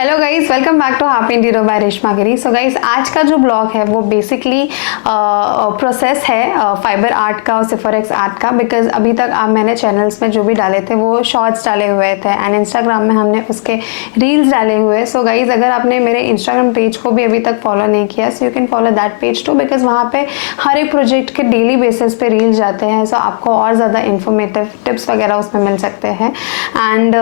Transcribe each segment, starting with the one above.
Hello guys, welcome back to happy interior by Reshma Giri. So guys, आज का जो blog है वो बेसिकली प्रोसेस है फाइबर आर्ट का और सिफोरेक्स आर्ट का। बिकॉज अभी तक मैंने चैनल्स में जो भी डाले थे वो शॉर्ट्स डाले हुए थे एंड इंस्टाग्राम में हमने उसके रील्स डाले हुए। सो गाइस, अगर आपने मेरे इंस्टाग्राम पेज को भी अभी तक फॉलो नहीं किया, so you can follow that page too, because वहाँ पे हर एक प्रोजेक्ट के डेली बेसिस पे रील्स जाते हैं। सो आपको और ज़्यादा इन्फॉर्मेटिव टिप्स वगैरह उसमें मिल सकते हैं। And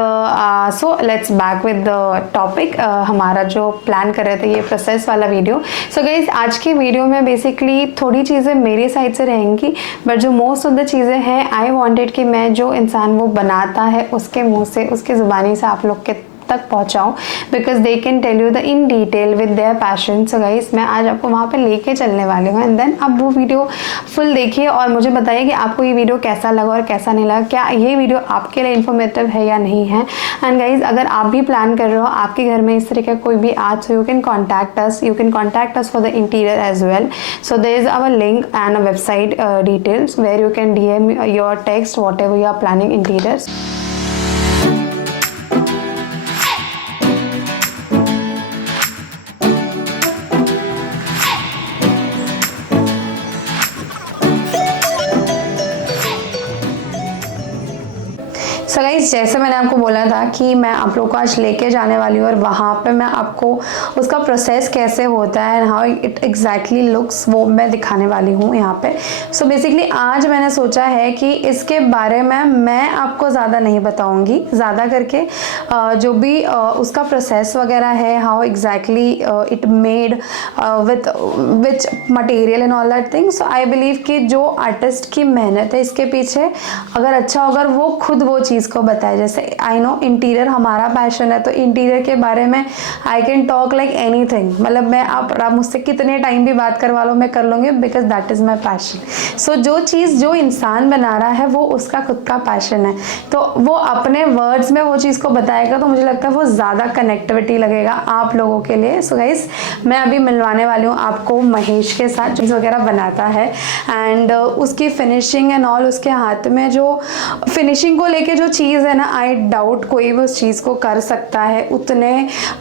so let's back with the topic. हमारा जो प्लान कर रहे थे ये प्रोसेस वाला वीडियो। सो गाइस, आज की वीडियो में बेसिकली थोड़ी चीज़ें मेरी साइड से रहेंगी, बट जो मोस्ट ऑफ द चीज़ें हैं आई वांटेड कि मैं जो इंसान वो बनाता है उसके मुंह से, उसकी ज़ुबानी से आप लोग के तक पहुंचाऊं, because they can tell you the in detail with their passion. So guys, मैं आज आपको वहाँ पे लेके चलने वाली हूँ एंड देन अब वो वीडियो फुल देखिए और मुझे बताइए कि आपको ये वीडियो कैसा लगा और कैसा नहीं लगा, क्या ये वीडियो आपके लिए इन्फॉर्मेटिव है या नहीं है। एंड गाइज, अगर आप भी प्लान कर रहे हो आपके घर में इस तरह का कोई भी art, so you can contact us for the interior as well. So there is our link and a website details where you can DM your text whatever you are planning interiors. So guys, जैसे मैंने आपको बोला था कि मैं आप लोगों को आज लेके जाने वाली हूँ और वहाँ पे मैं आपको उसका प्रोसेस कैसे होता है and how it exactly looks वो मैं दिखाने वाली हूँ यहाँ पे। सो बेसिकली आज मैंने सोचा है कि इसके बारे में मैं आपको ज़्यादा नहीं बताऊँगी, ज़्यादा करके जो भी उसका प्रोसेस वगैरह है, how exactly it made with which material and all that thing. So I believe कि जो आर्टिस्ट की मेहनत है इसके पीछे, अगर अच्छा होगा वो खुद वो चीज़ को बताए। जैसे आई नो इंटीरियर हमारा पैशन है, तो इंटीरियर के बारे में I can talk like anything. मतलब मैं आप मुझसे कितने टाइम भी बात करवा लो मैं कर लूँगी, because that is my passion. So जो चीज़ जो इंसान बना रहा है वो उसका खुद का पैशन है, तो वो अपने वर्ड्स में वो चीज़ को बताएगा, तो मुझे लगता है वो ज़्यादा कनेक्टिविटी लगेगा आप लोगों के लिए। सो गाइस, मैं अभी मिलवाने वाली हूँ आपको महेश के साथ, चीज़ वगैरह बनाता है एंड उसकी फिनिशिंग एंड ऑल, उसके हाथ में जो फिनिशिंग को लेके जो चीज़ है ना, आई डाउट कोई भी उस चीज़ को कर सकता है उतने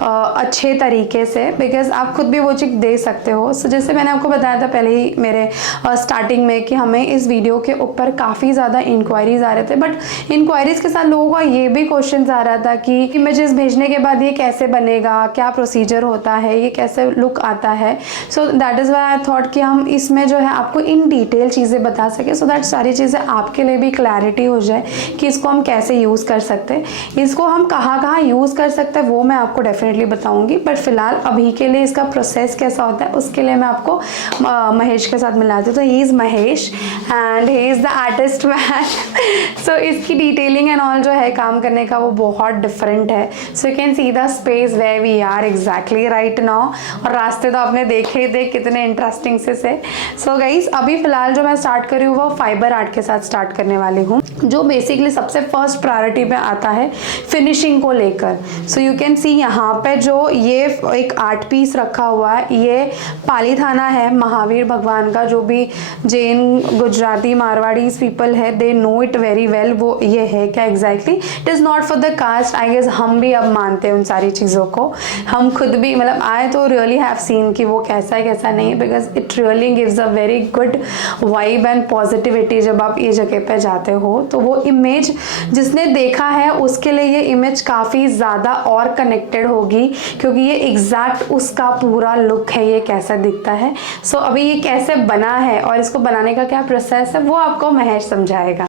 अच्छे तरीके से, बिकॉज आप खुद भी वो चीज़ दे सकते हो। सो जैसे मैंने आपको बताया था पहले ही मेरे स्टार्टिंग में कि हमें इस वीडियो के ऊपर काफ़ी ज़्यादा इंक्वायरीज आ रहे थे, बट इंक्वायरीज के साथ लोगों का ये भी क्वेश्चन आ रहा था कि इमेजेस भेजने के बाद ये कैसे बनेगा, क्या प्रोसीजर होता है, ये कैसे लुक आता है। So that is why I thought कि हम इसमें जो है आपको इन डिटेल चीज़ें बता सकें, सो दैट सारी चीज़ें आपके लिए भी क्लैरिटी हो जाए कि इसको हम कैसे यूज़ कर सकते हैं, इसको हम कहाँ कहाँ यूज़ कर सकते हैं वो मैं आपको डेफिनेटली बताऊंगी। बट फिलहाल अभी के लिए इसका प्रोसेस कैसा होता है उसके लिए मैं आपको महेश के साथ मिलाती हूँ। तो he is Mahesh and he is the artist man. So इसकी डिटेलिंग एंड ऑल जो है काम करने का वो बहुत डिफरेंट है। So you can see the space where we are exactly right now, और रास्ते तो आपने देखे ही थे कितने इंटरेस्टिंग से। सो गाइस, अभी फिलहाल जो मैं स्टार्ट कर रही हूँ वो फाइबर आर्ट के साथ स्टार्ट करने वाली हूँ, जो बेसिकली सबसे फर्स्ट प्रायोरिटी पे आता है फिनिशिंग को लेकर। सो यू कैन सी यहाँ पे जो ये एक आर्ट पीस रखा हुआ है, ये पालीथाना है महावीर भगवान का। जो भी जैन, गुजराती, मारवाड़ी पीपल है they know it very well, वो ये है क्या exactly. It is not for the caste, I guess हम भी अब मानते हैं उन सारी चीज़ों को, हम खुद भी, मतलब आई तो रियली हैव सीन कि वो कैसा है कैसा नहीं, because it really gives a very good vibe and positivity जब आप ये जगह पे जाते हो। तो वो इमेज जिसने देखा है उसके लिए ये इमेज काफ़ी ज़्यादा और कनेक्टेड होगी, क्योंकि ये एग्जैक्ट उसका पूरा लुक है, ये कैसा दिखता है। सो अभी ये कैसे बना है और इसको बनाने का क्या प्रोसेस है वो आपको महेश समझाएगा।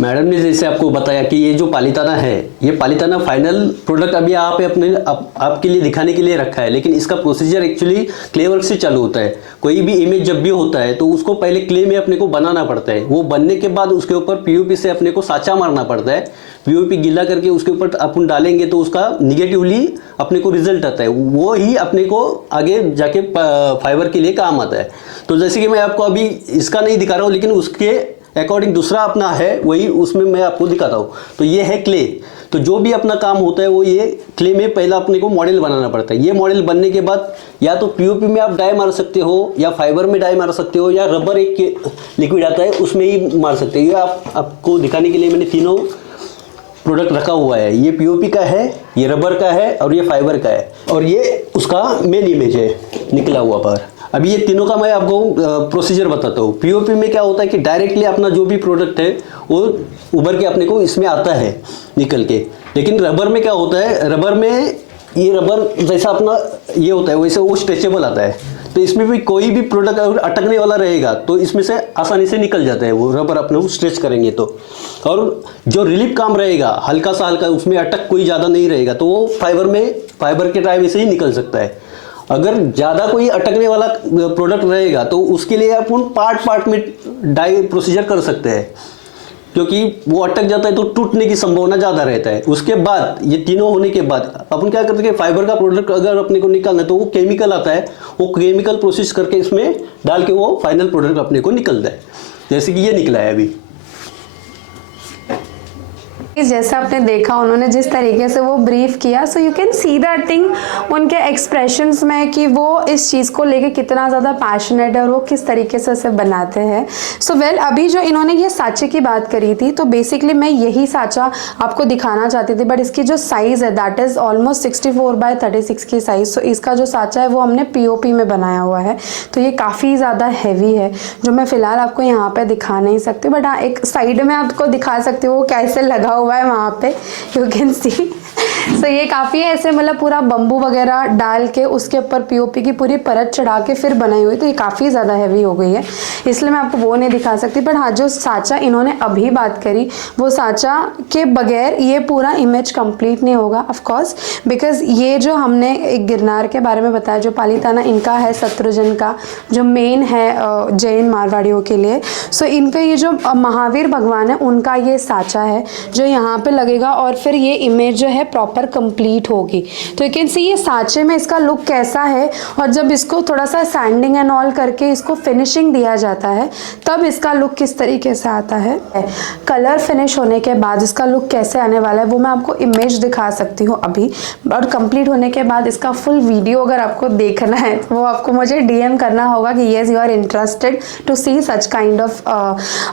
मैडम ने जैसे आपको बताया कि ये जो पालीताना है, ये पालीताना फाइनल प्रोडक्ट अभी आपके लिए दिखाने के लिए रखा है, लेकिन इसका प्रोसीजर एक्चुअली क्ले वर्क से चालू होता है। कोई भी इमेज जब भी होता है तो उसको पहले क्ले में अपने को बनाना पड़ता है, वो बनने के बाद उसके ऊपर POP से अपने को साँचा मारना पड़ता है। POP गीला करके उसके ऊपर अपन डालेंगे तो उसका निगेटिवली अपने को रिजल्ट आता है, वो ही अपने को आगे जाके फाइबर के लिए काम आता है। तो जैसे कि मैं आपको अभी इसका नहीं दिखा रहा हूँ, लेकिन उसके अकॉर्डिंग दूसरा अपना है, वही उसमें मैं आपको दिखाता हूँ। तो ये है क्ले। तो जो भी अपना काम होता है वो ये क्ले में पहला अपने को मॉडल बनाना पड़ता है। ये मॉडल बनने के बाद या तो POP में आप डाई मार सकते हो, या फाइबर में डाई मार सकते हो, या रबर एक लिक्विड आता है उसमें ही मार सकते हो। ये आपको दिखाने के लिए मैंने तीनों प्रोडक्ट रखा हुआ है, ये पीओपी का है, ये रबर का है और ये फाइबर का है, और ये उसका मेन इमेज है निकला हुआ पर। अभी ये तीनों का मैं आपको प्रोसीजर बताता हूँ। पीओपी में क्या होता है कि डायरेक्टली अपना जो भी प्रोडक्ट है वो उभर के अपने को इसमें आता है निकल के, लेकिन रबर में क्या होता है, रबर में ये रबर जैसा अपना ये होता है वैसे वो स्ट्रेचेबल आता है, तो इसमें भी कोई भी प्रोडक्ट अगर अटकने वाला रहेगा तो इसमें से आसानी से निकल जाता है वो रबर अपने को स्ट्रेच करेंगे तो। और जो रिलीफ काम रहेगा हल्का सा हल्का, उसमें अटक कोई ज़्यादा नहीं रहेगा, तो वो फाइबर के ड्राइव से ही निकल सकता है। अगर ज़्यादा कोई अटकने वाला प्रोडक्ट रहेगा तो उसके लिए आप उन पार्ट में डाई प्रोसीजर कर सकते हैं, क्योंकि वो अटक जाता है तो टूटने की संभावना ज़्यादा रहता है। उसके बाद ये तीनों होने के बाद अपन क्या करते हैं, फाइबर का प्रोडक्ट अगर अपने को निकालना है तो वो केमिकल आता है, वो केमिकल प्रोसेस करके इसमें डाल के वो फाइनल प्रोडक्ट अपने को निकलता है, जैसे कि ये निकला है अभी। जैसा आपने देखा उन्होंने जिस तरीके से वो ब्रीफ किया, so you can see that thing उनके एक्सप्रेशंस में कि वो इस चीज़ को लेके कितना ज़्यादा पैशनेट है और वो किस तरीके से उसे बनाते हैं। सो अभी जो इन्होंने ये साँचे की बात करी थी, तो बेसिकली मैं यही साँचा आपको दिखाना चाहती थी, बट इसकी जो साइज़ है दैट इज़ ऑलमोस्ट 64x36 की साइज़। सो इसका जो साँचा है वो हमने पीओपी में बनाया हुआ है, तो ये काफ़ी ज़्यादा हैवी है, जो मैं फ़िलहाल आपको यहाँ पर दिखा नहीं सकती, बट हाँ एक साइड में आपको दिखा सकती हूँ वो कैसे लगा हुआ है वहाँ पे, यू कैन सी। सो ये काफ़ी ऐसे मतलब पूरा बम्बू वगैरह डाल के उसके ऊपर पीओपी की पूरी परत चढ़ा के फिर बनाई हुई, तो ये काफ़ी ज़्यादा हैवी हो गई है, इसलिए मैं आपको वो नहीं दिखा सकती। बट हाँ जो साँचा इन्होंने अभी बात करी, वो साँचा के बगैर ये पूरा इमेज कंप्लीट नहीं होगा ऑफ कोर्स, बिकॉज ये जो हमने एक गिरनार के बारे में बताया, जो पालीताना इनका है शत्रुजन का जो मेन है जैन मारवाड़ियों के लिए। सो इनका ये जो महावीर भगवान है उनका ये साँचा है जो यहाँ पे लगेगा, और फिर ये इमेज जो है प्रॉपर कंप्लीट होगी। तो यू कैन सी ये साँचे में इसका लुक कैसा है, और जब इसको थोड़ा सा सैंडिंग एंड ऑल करके इसको फिनिशिंग दिया जाता है तब इसका लुक किस तरीके से आता है। कलर फिनिश होने के बाद इसका लुक कैसे आने वाला है वो मैं आपको इमेज दिखा सकती हूँ अभी, और कंप्लीट होने के बाद इसका फुल वीडियो अगर आपको देखना है तो वो आपको मुझे डीएम करना होगा कि yes you are interested to see such kind of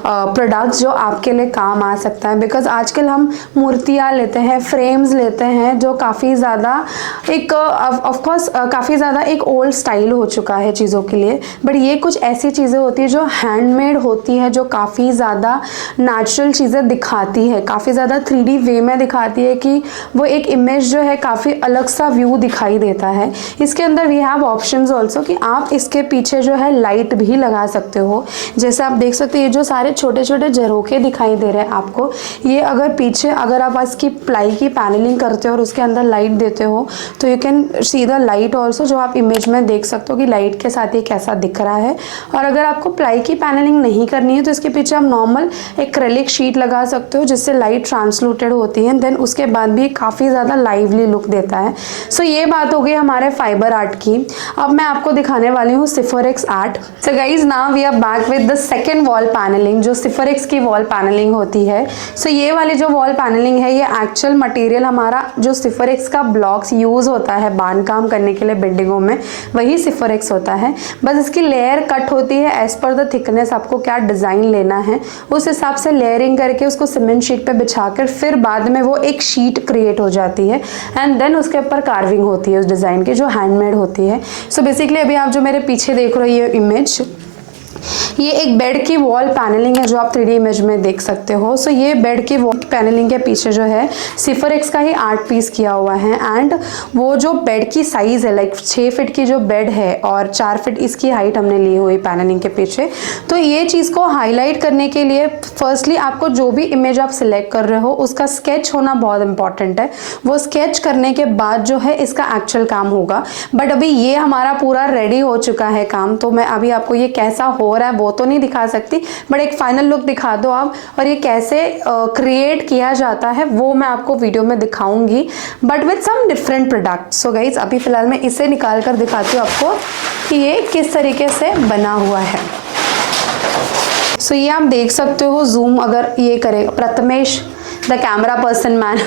products जो आपके लिए काम आ सकता है। बिकॉज आजकल हम मूर्तियाँ लेते हैं, फ्रेम्स लेते हैं जो काफ़ी ज़्यादा एक ऑफकोर्स काफ़ी ज़्यादा एक ओल्ड स्टाइल हो चुका है चीज़ों के लिए, बट ये कुछ ऐसी चीज़ें होती है जो हैंडमेड होती है, जो काफ़ी ज़्यादा नेचुरल चीज़ें दिखाती है, काफ़ी ज़्यादा 3D वे में दिखाती है कि वो एक इमेज जो है काफ़ी अलग सा व्यू दिखाई देता है। इसके अंदर वी हैव ऑप्शंस ऑल्सो कि आप इसके पीछे जो है लाइट भी लगा सकते हो, जैसे आप देख सकते हैं ये जो सारे छोटे छोटे झरोखे दिखाई दे रहे हैं आपको, ये अगर पीछे अगर आप इसकी प्लाई की पैनलिंग करते हो और उसके अंदर लाइट देते हो तो you can see the light also, जो आप इमेज में देख सकते हो कि लाइट के साथ ये कैसा दिख रहा है। और अगर आपको प्लाई की पैनलिंग नहीं करनी है तो इसके पीछे आप नॉर्मल एक्रेलिक शीट लगा सकते हो जिससे लाइट ट्रांसलूटेड होती है, देन उसके बाद भी काफ़ी ज़्यादा लाइवली लुक देता है। सो ये बात हो गई हमारे फाइबर आर्ट की। अब मैं आपको दिखाने वाली हूँ Siporex art. So guys now we are back with the second wall panelling जो सिफोरेक्स की वॉल पैनलिंग होती है। सो ये वाली जो वॉल पैनलिंग है ये एक्चुअल मटेरियल हमारा जो सिफोरेक्स का ब्लॉक्स यूज़ होता है बांधकाम करने के लिए बिल्डिंगों में, वही सिफोरेक्स होता है, बस इसकी लेयर कट होती है एज पर द थिकनेस, आपको क्या डिज़ाइन लेना है उस हिसाब से लेयरिंग करके उसको सीमेंट शीट पे बिछाकर फिर बाद में वो एक शीट क्रिएट हो जाती है एंड देन उसके ऊपर कार्विंग होती है उस डिज़ाइन की जो हैंडमेड होती है। सो बेसिकली अभी आप जो मेरे पीछे देख रहे हो ये इमेज, ये एक बेड की वॉल पैनलिंग है जो आप 3D इमेज में देख सकते हो। सो ये बेड की वॉल पैनलिंग के पीछे जो है सिफोरेक्स का ही आर्ट पीस किया हुआ है, एंड वो जो बेड की साइज़ है लाइक 6 फीट की जो बेड है और 4 फीट इसकी हाइट हमने ली हुई पैनलिंग के पीछे। तो ये चीज़ को हाईलाइट करने के लिए फर्स्टली आपको जो भी इमेज आप सिलेक्ट कर रहे हो उसका स्केच होना बहुत इंपॉर्टेंट है। वो स्केच करने के बाद जो है इसका एक्चुअल काम होगा, बट अभी ये हमारा पूरा रेडी हो चुका है काम, तो मैं अभी आपको ये कैसा हो रहा है वो तो नहीं दिखा सकती, बट एक फाइनल लुक दिखा दो आप, और ये कैसे क्रिएट किया जाता है वो मैं आपको वीडियो में दिखाऊंगी, but with some different product. So guys अभी फिलहाल मैं इसे निकाल कर दिखाती हूँ आपको कि ये किस तरीके से बना हुआ है। सो ये आप देख सकते हो, जूम अगर ये करे Prathamesh the camera person man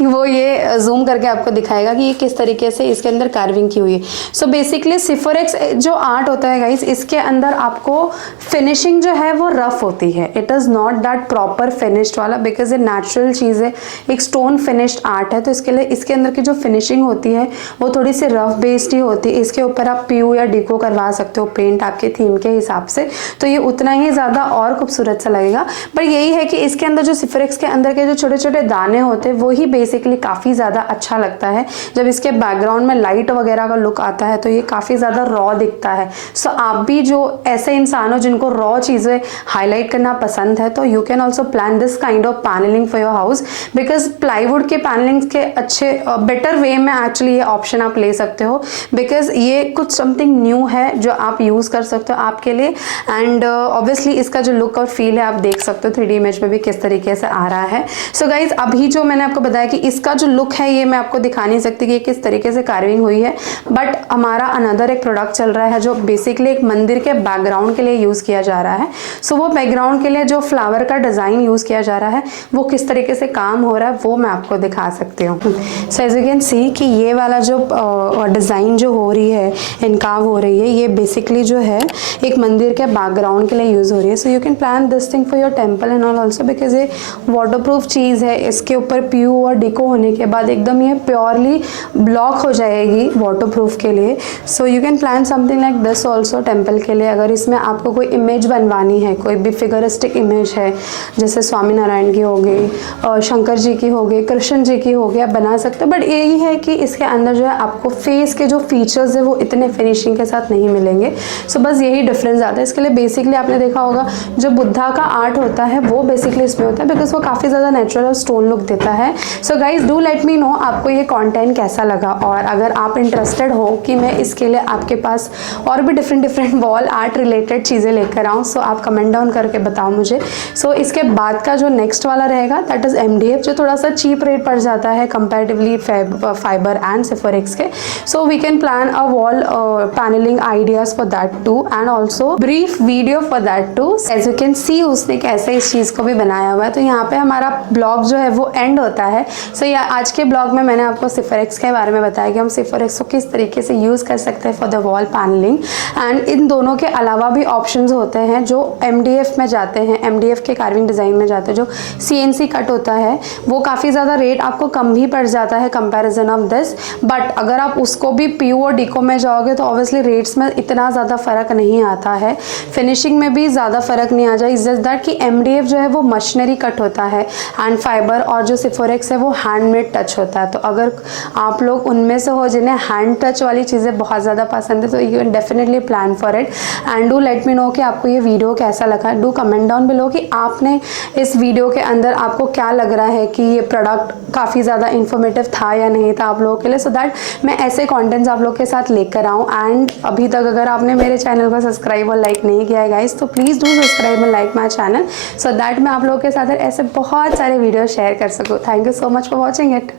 वो ये जूम करके आपको दिखाएगा कि ये किस तरीके से इसके अंदर कार्विंग की हुई है। सो बेसिकली सिफोरेक्स जो आर्ट होता है गाइस, इसके अंदर आपको फिनिशिंग जो है वो रफ होती है। It is not that proper finished वाला, बिकॉज ये नेचुरल चीज़ है, एक स्टोन फिनिश्ड आर्ट है, तो इसके लिए इसके अंदर की जो फिनिशिंग होती है वो थोड़ी सी रफ बेस्ड ही होती है। इसके ऊपर आप पीयू या डिको करवा सकते हो पेंट आपके थीम के हिसाब से, तो ये उतना ही ज़्यादा और खूबसूरत सा लगेगा। पर यही है कि इसके अंदर जो सिफोरेक्स के अंदर के जो छोटे छोटे दाने होते हैं वही बेसिकली काफ़ी ज़्यादा अच्छा लगता है। जब इसके बैकग्राउंड में लाइट वगैरह का लुक आता है तो ये काफ़ी ज़्यादा रॉ दिखता है। सो आप भी जो ऐसे इंसान हो जिनको रॉ चीज़ें हाईलाइट करना पसंद है, तो you can also plan this kind of panelling for your house, because plywood के पैनलिंग के अच्छे बेटर वे में एक्चुअली ये ऑप्शन आप ले सकते हो, बिकॉज ये कुछ समथिंग न्यू है जो आप यूज़ कर सकते हो आपके लिए। एंड ऑब्वियसली इसका जो लुक और फील है आप देख सकते हो 3D इमेज में भी किस तरीके से आ रहा है। सो गाइज अभी जो मैंने आपको बताया कि इसका जो लुक है ये मैं आपको दिखा नहीं सकती कि ये किस तरीके से कार्विंग हुई है, बट हमारा अनदर एक प्रोडक्ट चल रहा है जो बेसिकली एक मंदिर के बैकग्राउंड के लिए यूज़ किया जा रहा है। सो वो बैकग्राउंड के लिए जो फ्लावर का डिज़ाइन यूज़ किया जा रहा है वो किस तरीके से काम हो रहा है वो मैं आपको दिखा सकती हूँ। So as you can see कि ये वाला जो डिज़ाइन जो हो रही है, इनकाव हो रही है, ये बेसिकली जो है एक मंदिर के बैकग्राउंड के लिए यूज़ हो रही है। So you can plan this thing for your temple and all also, because ये वाटरप्रूफ चीज़ है। इसके ऊपर पीयू और डिको होने के बाद एकदम ये प्योरली ब्लॉक हो जाएगी वाटरप्रूफ के लिए। सो you can plan something like this also temple के लिए। अगर इसमें आपको कोई इमेज बनवानी है, कोई भी फिगरिस्टिक इमेज है, जैसे स्वामी नारायण की हो गई, शंकर जी की हो गई, कृष्ण जी की हो गई, आप बना सकते हो। बट यही है कि इसके अंदर जो है आपको फेस के जो फीचर्स है वो इतने फिनिशिंग के साथ नहीं मिलेंगे। सो बस यही डिफरेंस आता है। इसके लिए बेसिकली आपने देखा होगा जो बुद्धा का आर्ट होता है वो बेसिकली इसमें होता है, बिकॉज वो काफ़ी ज़्यादा नेचुरल और स्टोन लुक देता है। So guys do let me know आपको ये कंटेंट कैसा लगा, और अगर आप इंटरेस्टेड हो कि मैं इसके लिए आपके पास और भी डिफरेंट वॉल आर्ट रिलेटेड चीज़ें लेकर आऊँ, सो आप कमेंट डाउन करके बताओ मुझे। सो इसके बाद का जो नेक्स्ट वाला रहेगा दैट इज़ MDF, जो थोड़ा सा चीप रेट पड़ जाता है कंपैरेटिवली फाइबर एंड सिफोरेक्स के। So we can plan a wall panelling ideas for that too and also brief video for that too. As you can see उसने कैसे इस चीज़ को भी बनाया हुआ है। तो यहाँ पे हमारा ब्लॉग जो है वो एंड होता है। सो आज के ब्लॉग में मैंने आपको सिफोरेक्स के बारे में बताया कि हम सिफोरेक्स को किस तरीके से यूज़ कर सकते हैं for the wall panelling, and in दोनों के अलावा भी ऑप्शंस होते हैं जो MDF में जाते हैं, MDF के कार्विंग डिज़ाइन में जाते हैं। जो CNC कट होता है वो काफ़ी ज़्यादा रेट आपको कम भी पड़ जाता है कंपैरिजन ऑफ दिस, बट अगर आप उसको भी पीयू और डिको में जाओगे तो ऑब्वियसली रेट्स में इतना ज़्यादा फ़र्क नहीं आता है, फिनिशिंग में भी ज़्यादा फ़र्क नहीं आ जाए। इस जस्ट दैट कि MDF जो है वो मशीनरी कट होता है एंड फाइबर, और जो सिफोरेक्स है वो हैंडमेड टच होता है। तो अगर आप लोग उनमें से हो जिन्हें हैंड टच वाली चीज़ें बहुत ज़्यादा पसंद है तो you can definitely plan for it. And do let me know कि आपको ये वीडियो कैसा लगा। डू कमेंट डाउन बिलो कि आपने इस वीडियो के अंदर आपको क्या लग रहा है कि ये प्रोडक्ट काफ़ी ज़्यादा इन्फॉर्मेटिव था या नहीं था आप लोगों के लिए, सो दैट मैं ऐसे कॉन्टेंट्स आप लोग के साथ लेकर आऊँ। एंड अभी तक अगर आपने मेरे चैनल को सब्सक्राइब और लाइक नहीं किया है गाइस, तो please do subscribe and like my channel, so that मैं आप लोगों के साथ ऐसे बहुत सारे वीडियो शेयर कर सकूँ। Thank you so much for watching it.